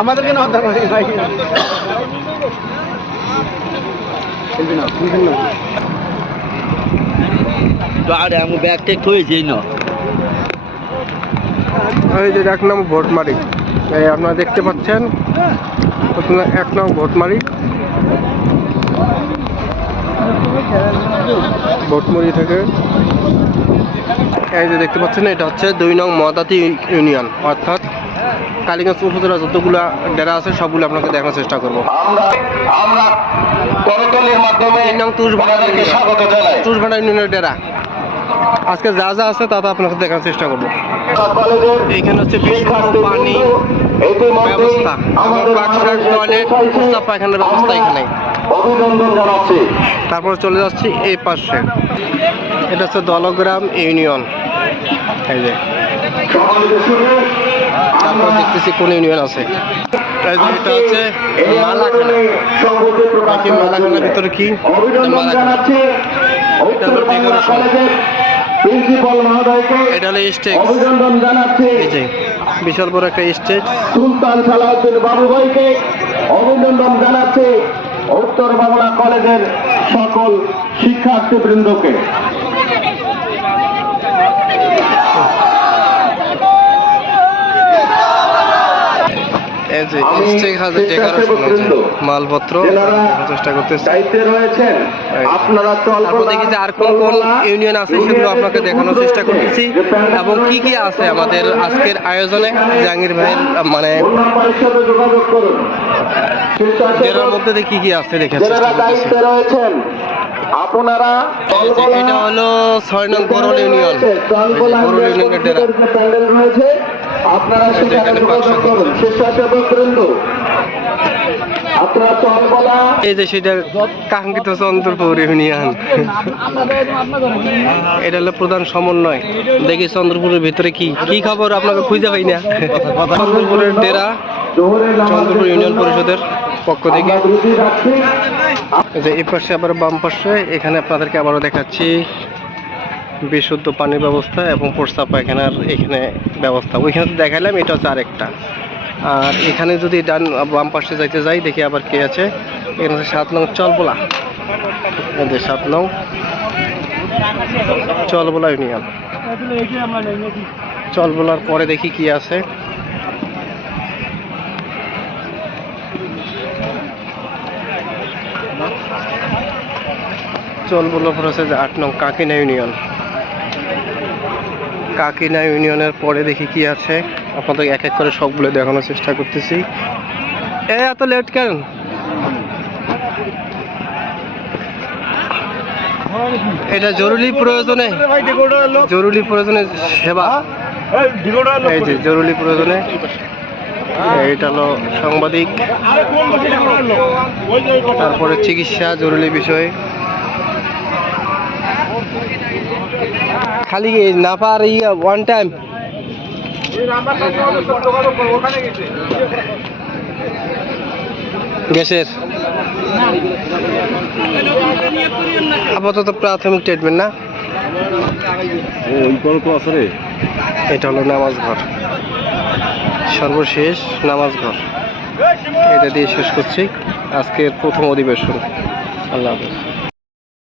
আমাদেরকে হত্যা করে ভাই। আরে আমি ব্যাগ টেক হয়েছি না এই যে এক নং ভোটমারি। এই আপনারা দেখতে পাচ্ছেন প্রথমে এক নং ভোটমারি। ভোটমারি থেকে। এই যে দেখতে পাচ্ছেন এটা হচ্ছে দুই নং মদাতি ইউনিয়ন অর্থাৎ কালীগঞ্জ উপজেলা যতগুলো ডেরা আছে সবগুলো আপনাকে দেখানোর চেষ্টা করব। আমরা আমরা করতলের মাধ্যমে তিন নং স্বাগত জানাই। তুষভাড়া ইউনিয়নের ডেরা। আজকে যা যা আছে তা তা আপনাকে দেখানোর চেষ্টা করব। এইখানে হচ্ছে পানি ব্যবস্থা। টয়লেট পায়খানার ব্যবস্থা এখানে। তারপর চলে যাচ্ছি এই পাশে। এটা হচ্ছে দলগ্রাম ইউনিয়ন। এই যে। তারপর দেখতেছি কোন ইউনিয়ন আছে। এটা হচ্ছে মালাখানা। বাকি মালাখানার ভিতরে কি? অভিনন্দন মালাখানা। জানাচ্ছি। উত্তর হলো বাংলা প্রিন্সিপাল মহোদয়কে এটা হলো স্টেজ অভিনন্দন জানাচ্ছি। এই যে বিশাল বড় একটা স্টেজ সুলতান সালাউদ্দিন বাবু ভাইকে অভিনন্দন জানাচ্ছি। উত্তর বাংলা কলেজের সকল শিক্ষার্থীবৃন্দকে এই যে হাতে ডেকোরেশন আছে মালপত্র চেষ্টা করতেছি। দায়িত্বে রয়েছেন এই। আপনারা তারপর দেখি যে আর কোন কোন ইউনিয়ন আছে সেগুলো আপনাকে দেখানোর চেষ্টা করতেছি। এবং কি কি আছে আমাদের আজকের আয়োজনে? জাহাঙ্গীর ভাইয়ের মানে এর মধ্যে কি কি আছে দেখার চেষ্টা করতেছি। আপনারা এটা হলো ছয় নং বরল ইউনিয়ন। বরল ইউনিয়নের ডেরা প্যান্ডেল রয়েছে আপনারা সেখানে যোগাযোগ করুন। স্বেচ্ছাসেবক বৃন্দ। এই যে সেটা কাঙ্ক্ষিত চন্দ্রপুর ইউনিয়ন। এটা হলো প্রধান সমন্বয়। দেখি চন্দ্রপুরের ভিতরে কি কি খবর আপনাকে খুঁজে পাই না। চন্দ্রপুরের ডেরা চন্দ্রপুর ইউনিয়ন পরিষদের পক্ষ থেকে। আবার বাম পাশে, এখানে আপনাদেরকে আবারও দেখাচ্ছি বিশুদ্ধ পানির ব্যবস্থা এবং প্রস্তাব পায়খানার এখানে ব্যবস্থা। ওইখানে তো দেখালাম এটা হচ্ছে আরেকটা। আর এখানে যদি ডান বাম পাশে যাইতে যাই, দেখি আবার কে আছে। এখানে হচ্ছে সাত নং চলবোলা। সাত নং চলবোলা ইউনিয়ন। চলবোলার পরে দেখি কি আছে। চলবোলার পর আছে যে আট নং কাকিনা ইউনিয়ন। কাকিনা ইউনিয়নের পরে দেখি কি আছে। আপনাদের এক এক করে সবগুলো দেখানোর চেষ্টা করতেছি। এ, এত লেট কেন? এটা জরুরি প্রয়োজনে। জরুরি প্রয়োজনে সেবা। এই যে, জরুরি প্রয়োজনে। এটা হলো সাংবাদিক। তারপরে চিকিৎসা, জরুরি বিষয়। খালি না পার ইয়ে ওয়ান টাইম গ্যাসের। আপাতত প্রাথমিক ট্রিটমেন্ট না। এটা হলো নামাজ ঘর। সর্বশেষ নামাজ ঘর। এটা দিয়ে শেষ করছি। আজকের প্রথম অধিবেশন। আল্লাহ হাফেজ।